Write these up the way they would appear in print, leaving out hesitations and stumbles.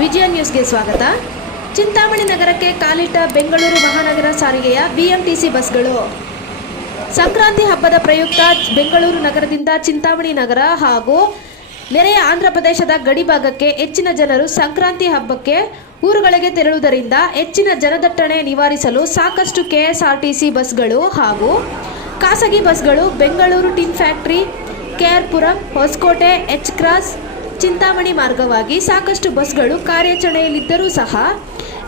ವಿಜಯ ನ್ಯೂಸ್ಗೆ ಸ್ವಾಗತ. ಚಿಂತಾಮಣಿ ನಗರಕ್ಕೆ ಕಾಲಿಟ್ಟ ಬೆಂಗಳೂರು ಮಹಾನಗರ ಸಾರಿಗೆಯ ಬಿಎಂಟಿಸಿ ಬಸ್ಗಳು. ಸಂಕ್ರಾಂತಿ ಹಬ್ಬದ ಪ್ರಯುಕ್ತ ಬೆಂಗಳೂರು ನಗರದಿಂದ ಚಿಂತಾಮಣಿ ನಗರ ಹಾಗೂ ನೆರೆಯ ಆಂಧ್ರ ಪ್ರದೇಶದ ಗಡಿ ಭಾಗಕ್ಕೆ ಹೆಚ್ಚಿನ ಜನರು ಸಂಕ್ರಾಂತಿ ಹಬ್ಬಕ್ಕೆ ಊರುಗಳಿಗೆ ತೆರಳುವುದರಿಂದ ಹೆಚ್ಚಿನ ಜನದಟ್ಟಣೆ ನಿವಾರಿಸಲು ಸಾಕಷ್ಟು ಕೆಎಸ್ಆರ್ಟಿಸಿ ಬಸ್ಗಳು ಹಾಗೂ ಖಾಸಗಿ ಬಸ್ಗಳು Bengaluru tin factory, KR Puram, Hosakote, H Cross, Chintamani ಮಾರ್ಗವಾಗಿ ಸಾಕಷ್ಟು ಬಸ್ಗಳು ಕಾರ್ಯಾಚರಣೆಯಲ್ಲಿದ್ದರೂ ಸಹ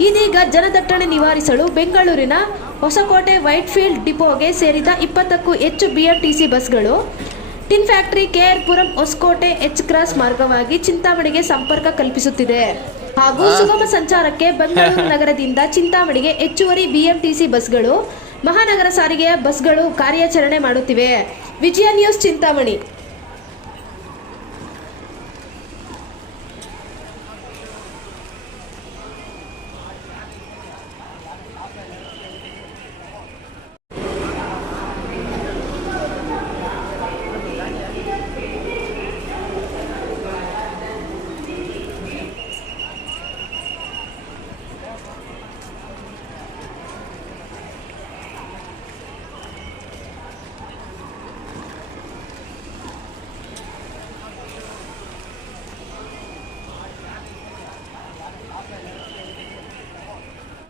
ಇದೀಗ ಜನದಟ್ಟಣೆ ನಿವಾರಿಸಲು ಬೆಂಗಳೂರಿನ ಹೊಸಕೋಟೆ ವೈಟ್ಫೀಲ್ಡ್ ಡಿಪೋಗೆ ಸೇರಿದ 20ಕ್ಕೂ ಹೆಚ್ಚು ಬಿಎಂಟಿಸಿ ಬಸ್ಗಳು tin factory, KR Puram, Hosakote, H Cross ಮಾರ್ಗವಾಗಿ ಚಿಂತಾಮಣಿಗೆ ಸಂಪರ್ಕ ಕಲ್ಪಿಸುತ್ತಿದೆ ಹಾಗೂ ಸುಗಮ ಸಂಚಾರಕ್ಕೆ ಬೆಂಗಳೂರು ನಗರದಿಂದ ಚಿಂತಾಮಣಿಗೆ ಹೆಚ್ಚುವರಿ ಬಿಎಂಟಿಸಿ ಬಸ್ಗಳು, ಮಹಾನಗರ ಸಾರಿಗೆಯ ಬಸ್ಗಳು ಕಾರ್ಯಾಚರಣೆ ಮಾಡುತ್ತಿವೆ. ವಿಜಯ ನ್ಯೂಸ್, ಚಿಂತಾಮಣಿ.